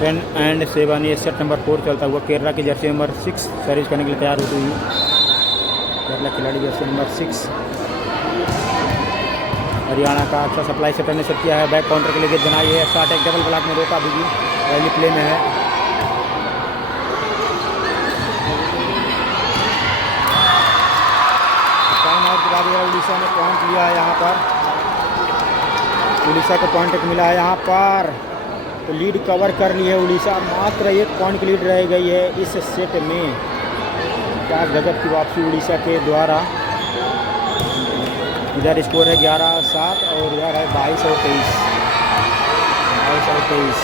10-7 ये सेट नंबर 4 चलता हुआ। केरला की जर्सी नंबर 6 सर्विस करने के लिए तैयार होती हुई। केरला खिलाड़ी जर्सी नंबर 6। हरियाणा का अच्छा सप्लाई सेटर ने सेट किया है। बैक काउंटर के लिए गेट बनाई है। शॉट एक डबल ब्लॉक में रोका भी रैली प्ले में है। टाइम आउट के बाद उड़ीसा ने पॉइंट लिया है यहाँ पर। उड़ीसा को पॉइंट मिला है यहाँ पर। तो लीड कवर कर ली है उड़ीसा। मात्र 1 पॉइंट की लीड रह गई है इस सेट में। क्या गजब की वापसी उड़ीसा के द्वारा। इधर स्कोर है 11-7 और इधर है 22 और 23। 22 और 23।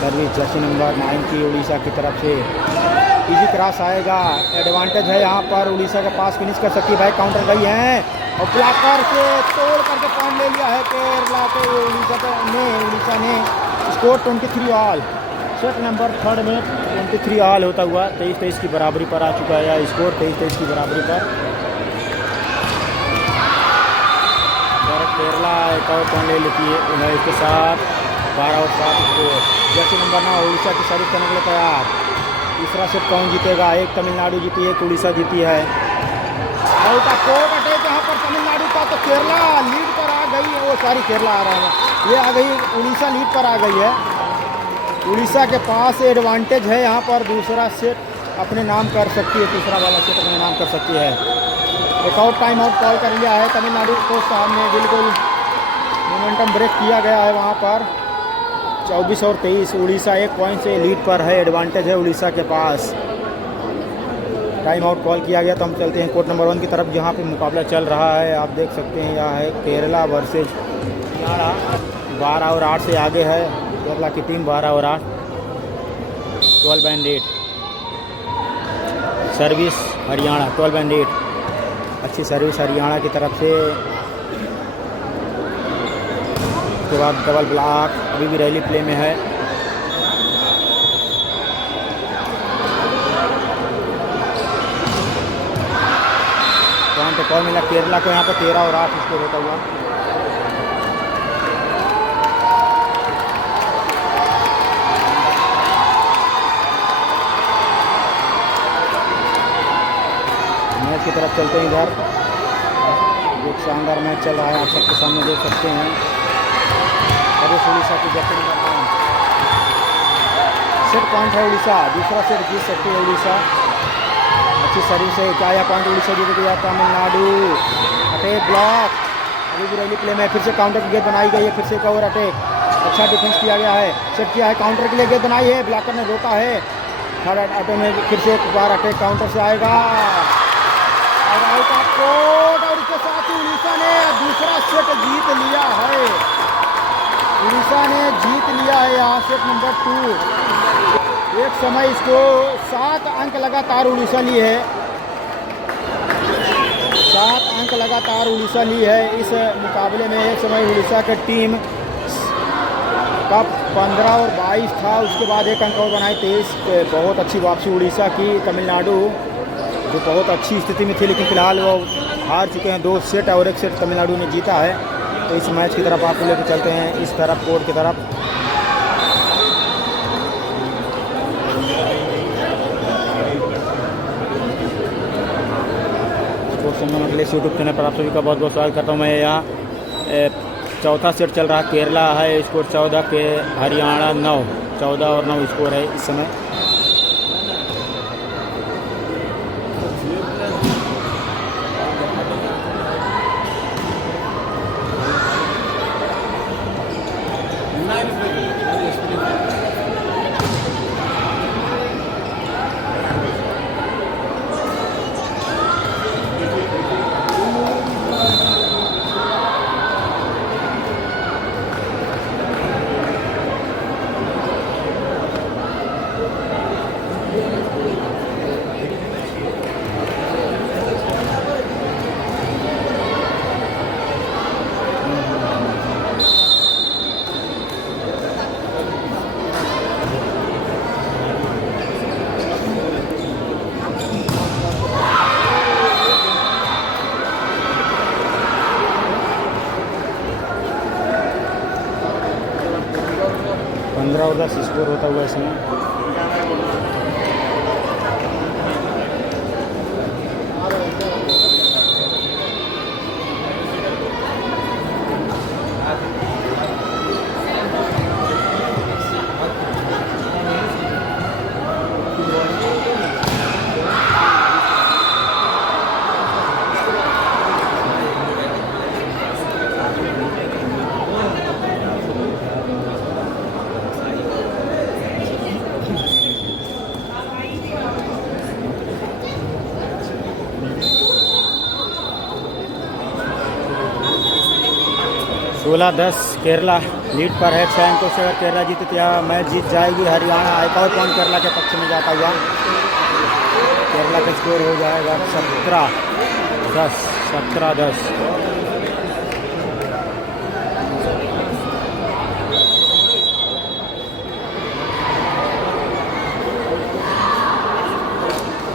सर्विस जर्सी नंबर 9 की उड़ीसा की तरफ से इजी क्रॉस आएगा। एडवांटेज है यहाँ पर उड़ीसा के पास। फिनिश कर सकती है। बैक काउंटर गई है और ब्लॉकर से तोड़ करके पॉइंट ले लिया है केरला के। उड़ीसा ने score 23 all. Set number third में 23 ऑल होता हुआ 23-23 की बराबरी पर आ चुका है। स्कोर 23-23 की बराबरी पर। और केरला एक और पॉइंट ले लेती है इसके साथ 12 और 7 स्कोर। जर्सी नंबर 9 उड़ीसा की सर्विस करने के लिए तैयार। तीसरा सेट कौन जीतेगा? एक तमिलनाडु जीती है, एक उड़ीसा जीती है। आउट ऑफ कोर्ट अटैक यहाँ पर तमिलनाडु का, तो केरला लीड पर आ गई है। वो सारी केरला आ रहा है, ये आ गई उड़ीसा लीड पर आ गई है। उड़ीसा के पास एडवांटेज है यहाँ पर। दूसरा सेट अपने नाम कर सकती है, तीसरा वाला सेट अपने नाम कर सकती है। एक आउट टाइम आउट कॉल कर लिया है तमिलनाडु को सामने। बिल्कुल मोमेंटम ब्रेक किया गया है वहाँ पर। 24 और 23 उड़ीसा 1 पॉइंट से लीड पर है। एडवांटेज है उड़ीसा के पास। टाइम आउट कॉल किया गया। तो हम चलते हैं कोर्ट नंबर 1 की तरफ, जहाँ पे मुकाबला चल रहा है। आप देख सकते हैं यहाँ है केरला वर्सेज हरियाणा। 12 और 8 से आगे है केरला की टीम। 12 और 8 12 एंड 8। Service Haryana 12 and 8। अच्छी सर्विस हरियाणा की तरफ से। उसके बाद डबल ब्लॉक अभी भी रैली प्ले में है। पॉइंट कॉल मिला केरला को यहाँ पर 13 और 8 स्कोर होता हुआ। मैच की तरफ चलते हैं। इधर एक शानदार मैच चल रहा है, आप सबके सामने देख सकते हैं। अभी उड़ीसा की जर्सी नंबर 9 सेट पॉइंट है उड़ीसा। दूसरा सेट जीत सकती है उड़ीसा। अच्छी सर्विस है। क्या यह पॉइंट उड़ीसा जीत गया? तमिलनाडु अटैक ब्लॉक अभी भी रैली प्ले में। फिर से काउंटर की गेंद बनाई गई है। फिर से एक और अटैक। अच्छा डिफेंस किया गया है। सेट किया है, काउंटर के लिए गेंद बनाई है, ब्लॉकर ने रोका है। थर्ड अटैक में फिर से एक बार अटैक काउंटर से आएगा और आउट ऑफ कोर्ट। और इसके साथ ही उड़ीसा ने दूसरा सेट जीत लिया है। उड़ीसा ने जीत लिया है यहाँ सेट नंबर 2। एक समय इसको 7 अंक लगातार उड़ीसा ली है। 7 अंक लगातार उड़ीसा ली है इस मुकाबले में। एक समय उड़ीसा की टीम का 15 और 22 था, उसके बाद एक अंक और बनाए 23। बहुत अच्छी वापसी उड़ीसा की। तमिलनाडु जो बहुत अच्छी स्थिति में थी, लेकिन फिलहाल वो हार चुके हैं। 2 सेट और 1 सेट तमिलनाडु ने जीता है। तो इस मैच की तरफ आपको लेकर चलते हैं, इस तरफ कोर्ट की तरफ। स्पोर्ट्स मंडलेस यूट्यूब चैनल पर आप सभी का बहुत बहुत स्वागत करता हूँ मैं। यहाँ चौथा सेट चल रहा। केरला है स्कोर 14 के, हरियाणा 9। 14 और 9 स्कोर है इस समय। और 10 स्कोर होता हुआ इसमें। सोलह 10 केरला लीड पर है। 6 अंकों से अगर केरला जीते तो यह मैच जीत जाएगी। हरियाणा एक और पॉइंट केरला के पक्ष में जाता हुआ। केरला का स्कोर हो जाएगा 17-10 17-10।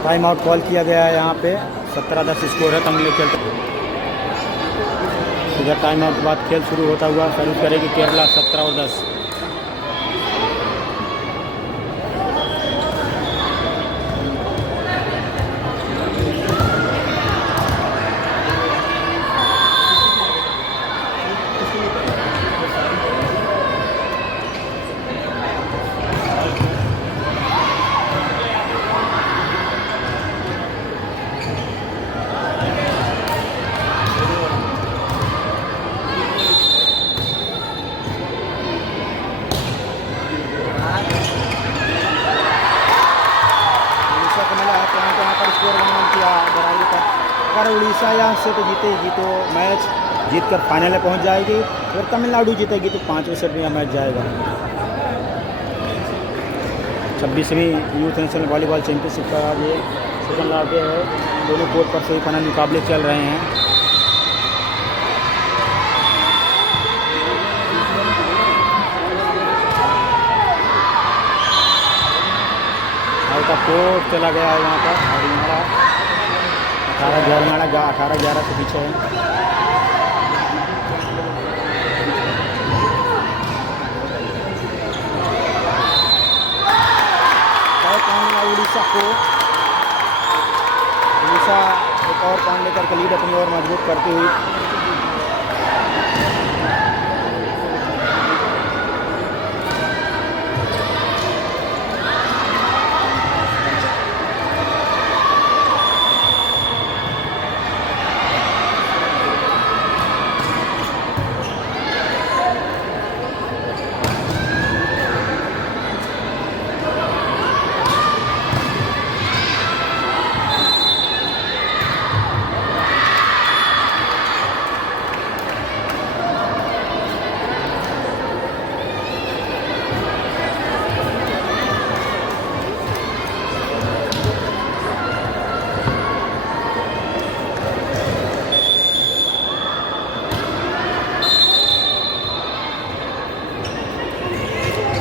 टाइम आउट कॉल किया गया है यहाँ पे। 17-10 स्कोर है, तमिल खेलते। इधर टाइम आउट के बाद खेल शुरू होता हुआ सर्विस करेगी केरला 17-10। अगर उड़ीसा यहाँ से तो जीतेगी तो मैच जीत कर फाइनल में पहुँच जाएगी। अगर तमिलनाडु जीतेगी तो 5वें सेट में यह मैच जाएगा। 26वीं यूथ नेशनल वॉलीबॉल चैंपियनशिप का ये सेकंड राउंड है। दोनों कोर्ट पर सेमीफाइनल मुकाबले चल रहे हैं। का कोर्ट चला गया है यहाँ पर और हमारा 18-11 से पीछे है। उड़ीसा एक और पॉइंट लेकर के लीड अपनी ओर मजबूत करती हुई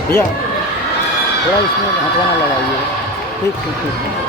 भैया थोड़ा इसमें हथवाना लगाइए। ठीक ठीक ठीक।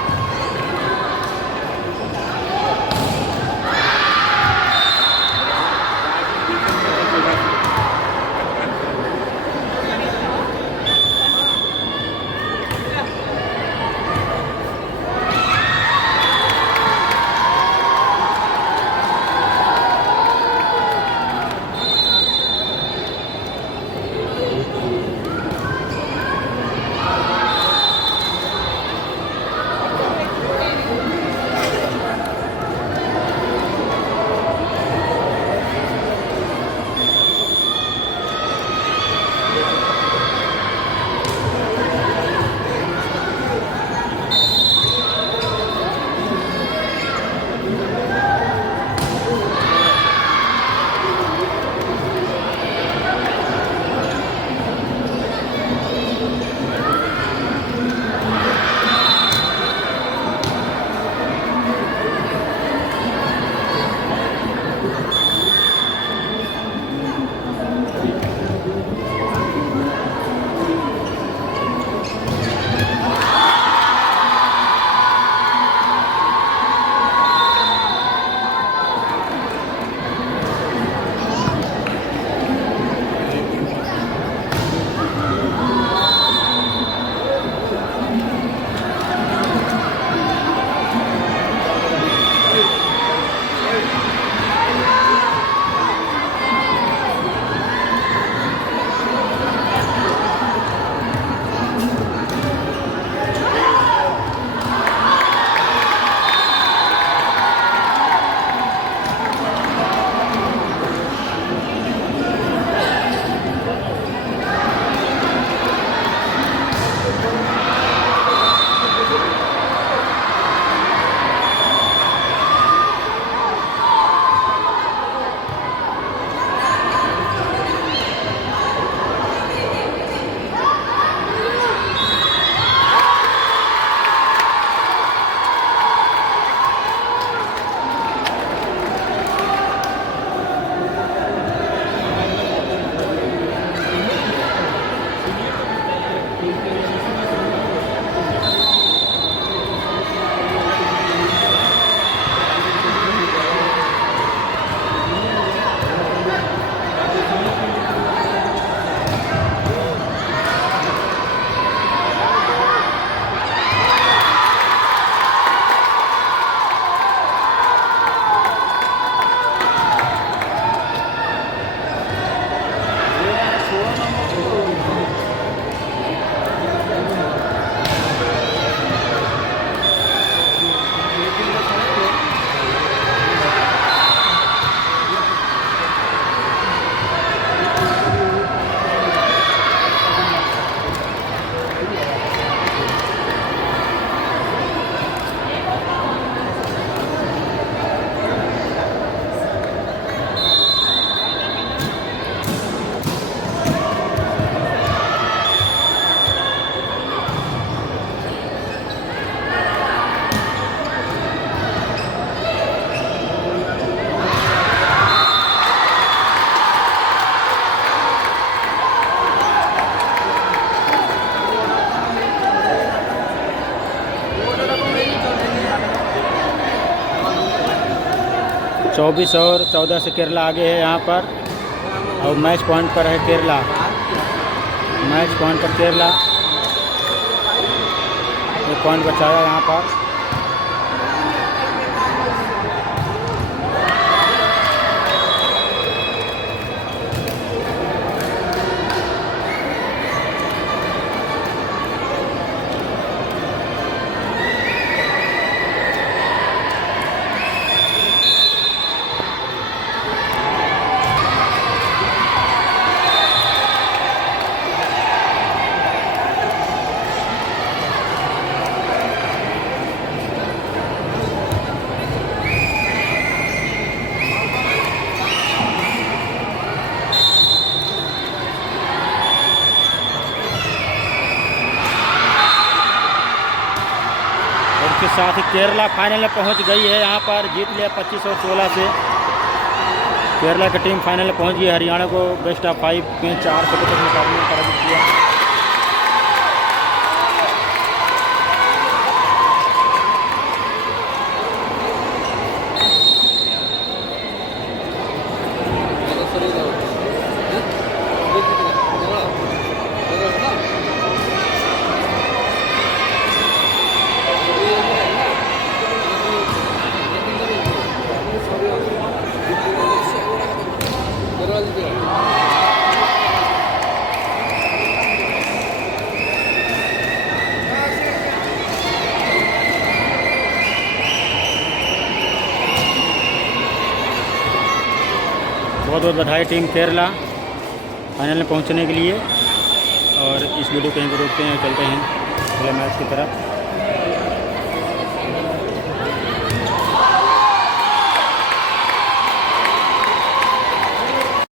24 और 14 से केरला आगे है यहाँ पर। और मैच पॉइंट पर है केरला, मैच पॉइंट पर केरला, एक पॉइंट बचाया यहाँ पर। के साथ ही केरला फाइनल में पहुंच गई है। यहाँ पर जीत लिया 25 और 16 से। केरला की टीम फाइनल में पहुंच गई। हरियाणा को बेस्ट ऑफ 5 में 4 विकेट मुकाबले में पराजित किया। बहुत बहुत बधाई टीम केरला फाइनल में पहुंचने के लिए। और इस वीडियो को यहीं पर रोकते हैं, चलते हैं अगले मैच की तरफ।